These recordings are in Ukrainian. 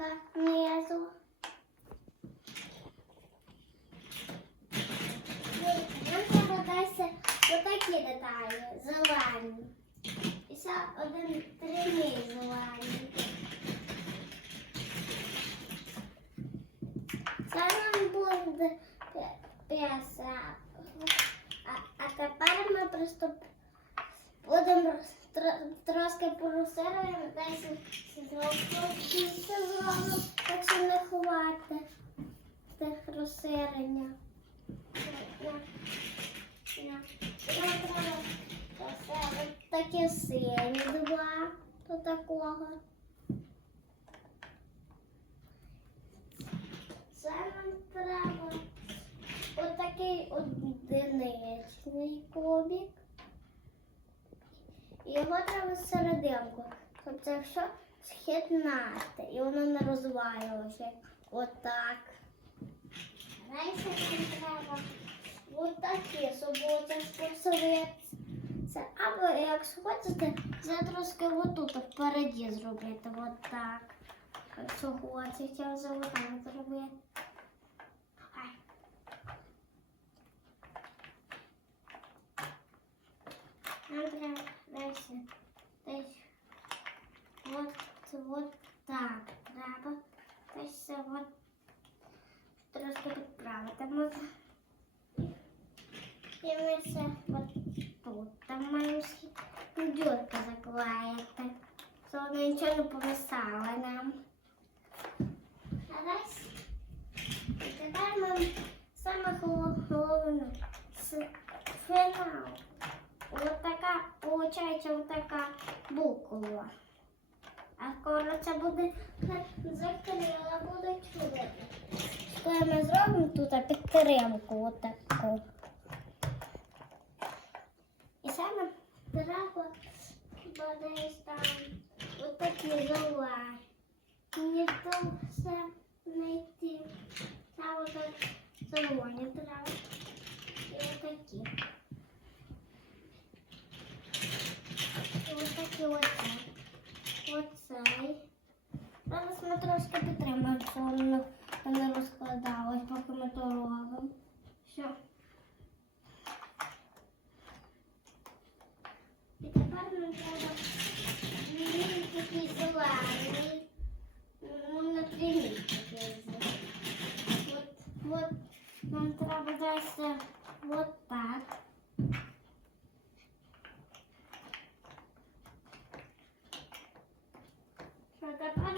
крапка внизу. Нам треба далі отакі деталі, зелені. І ще один трійний зелений. Це нам буде п'яса. А, а тепер ми приступ... будемо тр- трошки порусируємо, десь зробимо, так що не ховати тих розсирення. Такі сині два до такого. Це нам треба отакий одиничний кубик. І його треба серединку, щоб це все східнати. І воно не розвалювалося. Отак. Нам треба отакі, оце посередці. Або якщо хочете, це трошки отут впереді зробити. Отак. Якщо хочете, вже зробити. Нам треба далі десь от, от так треба. Десь от трошки підправити можна. І ми це от тут там маємо дюрка заклеїти. Щоб воно нічого не помішало нам. А десь і тепер нам саме голо- головне с- фінал. Ось така, виходить, ось така буква. Скоро це буде закрила, буде чудо. Коли ми зробимо тут підтримку отаку. І саме треба десь там отакі зелені. Мені то все знайти. Саме так зелені треба. І отакі. І отакі оце. Оцей. Зараз ми трошки підтримаємо, щоб воно не розкладалось, поки ми то робимо. Все. І тепер нам треба змінити такий зелений. Ну, на тлі такий. От, от нам треба далі от так. Що тепер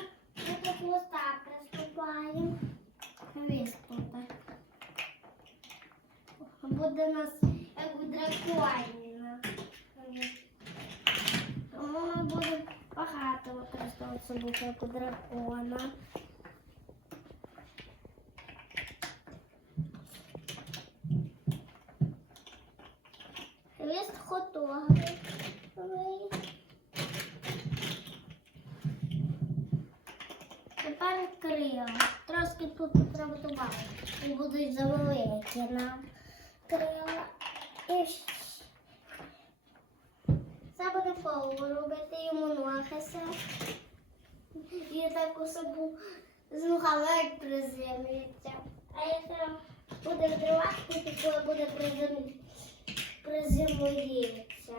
ми до хвоста приступаємо. Виступи. Буде у нас як у драконіна. Тому ми будемо багато використовувати як у дракона. Хвіст. Тепер крила. Трошки добавити. І будуть завеликі нам крила. І це буде фоу робити йому ногися. І таку собу з ногами приземлюється. А якщо буде відривати, то буде приземлюється. Приземлюється.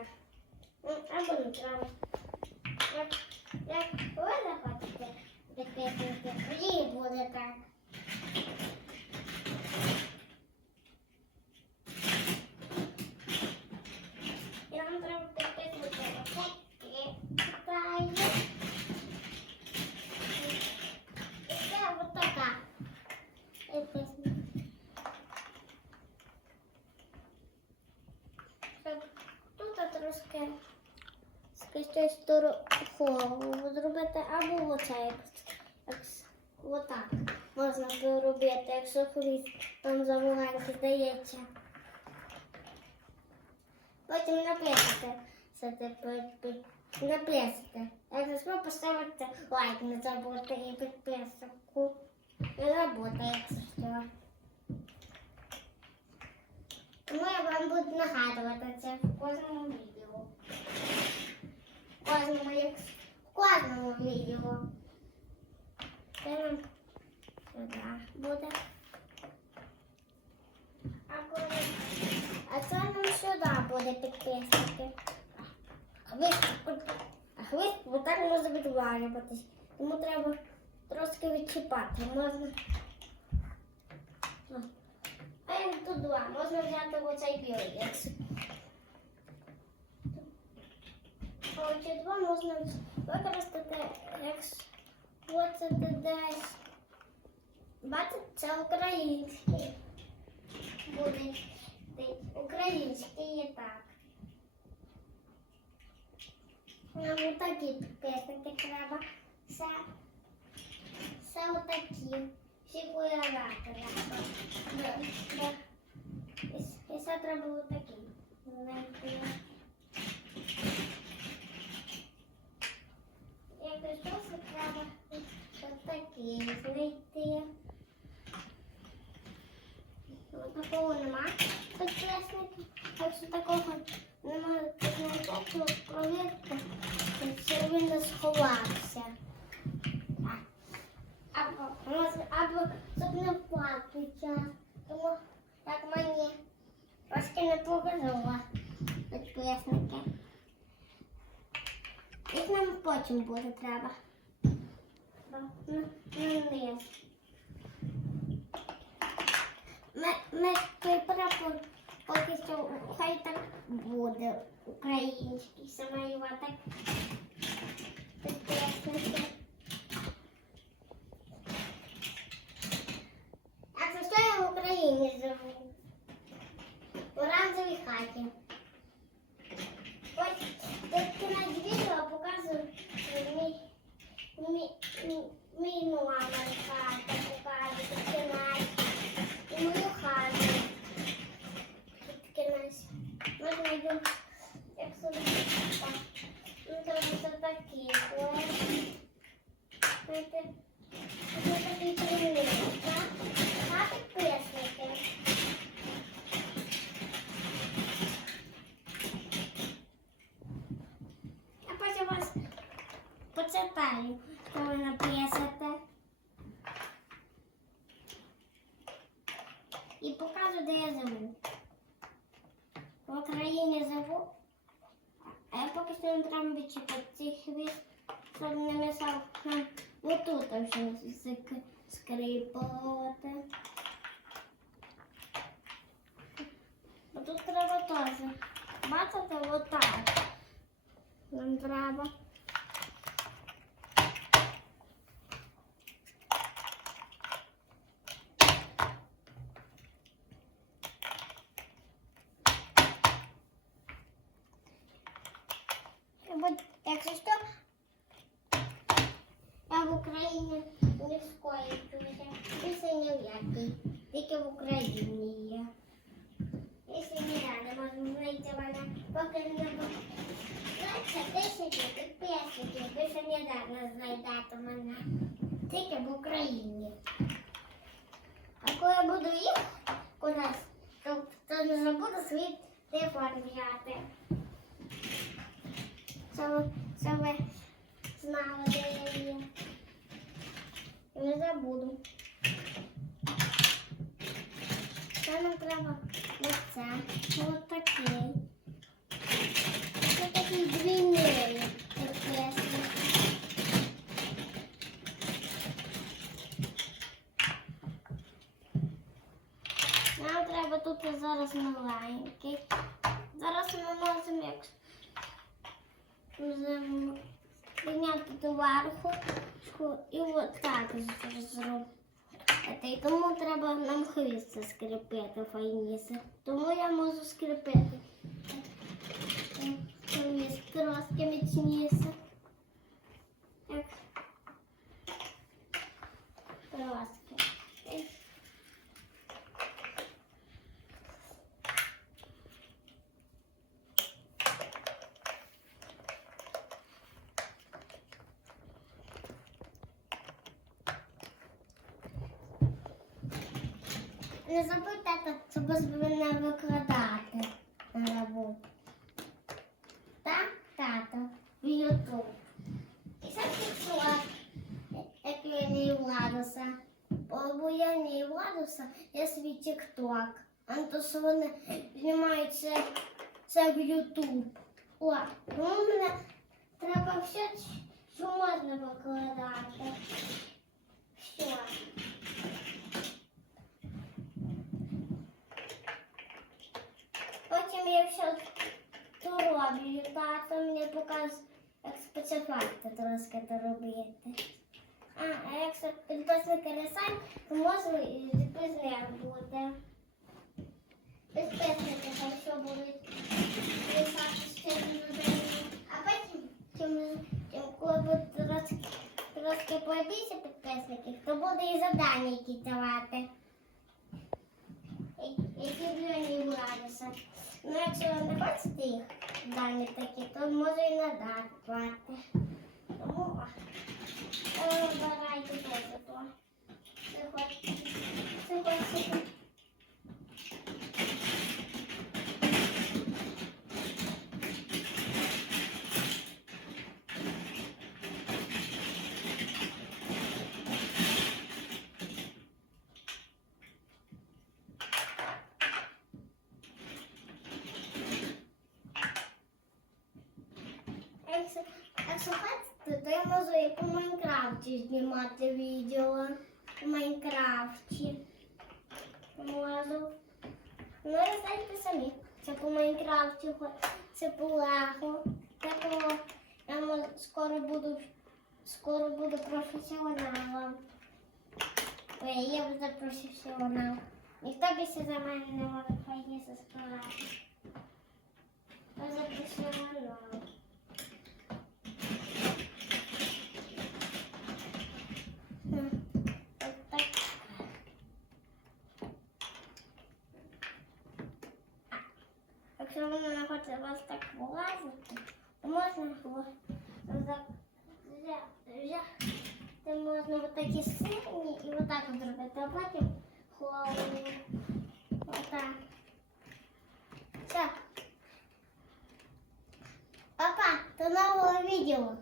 Ну, Або не треба. Як, як ви захочете, так тоді буде так. І нам треба таке зробити. Питаю. І це от така. Якось. Щоб Тут трошки цієї сторони зробити, або оце як, отак можна зробити, якщо хвіст там замаленький здається. Потім наплесити. Це тепер наплесити. Якщо поставити лайк, не забудьте і підписку. І робота, якщо що. Тому я вам буду нагадувати це в кожному відео. В кожному, як в кожному відео. Це нам сюди буде. А, коли... а це нам сюди буде підписати. А хвист отак може відвалюватись. Тому треба трошки відчіпати. Можна. А як тут два. Можна взяти оцей білий. А два можна використати, якщо це десь. Бачите, це український. Буде український є так. Нам отакі підписники треба. Все. Все отакі. Всі. І, і все треба отакі. Знайти. Якщо щось треба отакі знайти. Такого нема підписників. Якщо такого немає підписників, то провірте, що він не сховався. Або, або щоб не впати. Тому так мені трошки не повезло підписники. Їх нам потім буде треба. На. Ми, прапор поки що хай так буде український, саме його так. А це що я в Україні живу? В оранжевій хаті. Ось тут кінець відео показую мій, мій, мій, мій номер хати, показую тут кінець. І мою хату. Тут кінець. Можна йду, як собі. так. Ну, це вже такі. Ось. Знаєте, це такий примір, так? А підписники. Я потім вас що ви напишете. І покажу, де я живу. В Україні живу. А я поки що не треба відчіпати цей хвіст, щоб не мішав нам отут вже ск- скрипувати. Отут треба теж. Бачите, отак. Нам треба. Якщо що, я в Україні не скоюся. Більше ні в якій. Тільки в Україні є. Якщо не можу знайти мене, поки не буде. Знаєте, тисячі підписників, більше ніде не знайдете мене. Тільки в Україні. А коли я буду їхати кудись, то, то не забуду свій телефон взяти. Це ви, це ви знали, де я є. І Не забуду. Це нам треба оце. Ось такий. Це такий двійний. підписник. Нам треба тут і зараз маленький. Зараз ми можемо як можемо підняти доверху і отак зробити. І тому треба нам хвіст скріпити файніше. Тому я можу скріпити. Хвіст трошки міцніше. Так. Трошки. Не забудь тата, щоб не викладати на роботу. Так, тато, в Ютуб. І це фіксувати, як він і Владуса. Бо Яни і Владуса є свій тік-ток. А то, що вони знімають це, в Ютуб. О, ну мене треба все, що можна покладати. Все. Потім я все то роблю. Тато мені показує, як спецефекти трошки то робити. А, а якщо підписники не самі, то можна і пізніше буде. Підписники там все будуть писати ще людину. А потім, чим, чим коли буде трошки, трошки побільше підписників, то буде і завдання які давати. Які для них владися. Ну, якщо ви не хочете їх дані такі, то можу і надати. Тому е, обирайте теж то. Це хочете. Це хочете. Якщо, хочете, то я можу і по Майнкрафті знімати відео. У Майнкрафті. Можу. Ну, знаєте самі. Це по Майнкрафті, це по Лего. Такого я скоро буду, скоро буду професіоналом. Бо я вже професіонал. Ніхто більше за мене не може файніше справити. Я за професіонал. Якщо вона не хоче вас так вилазити, то можна його за- взя- взяти можна вот такі сині і отак от зробити, а потім голову. Отак. Все. Папа, до нового відео.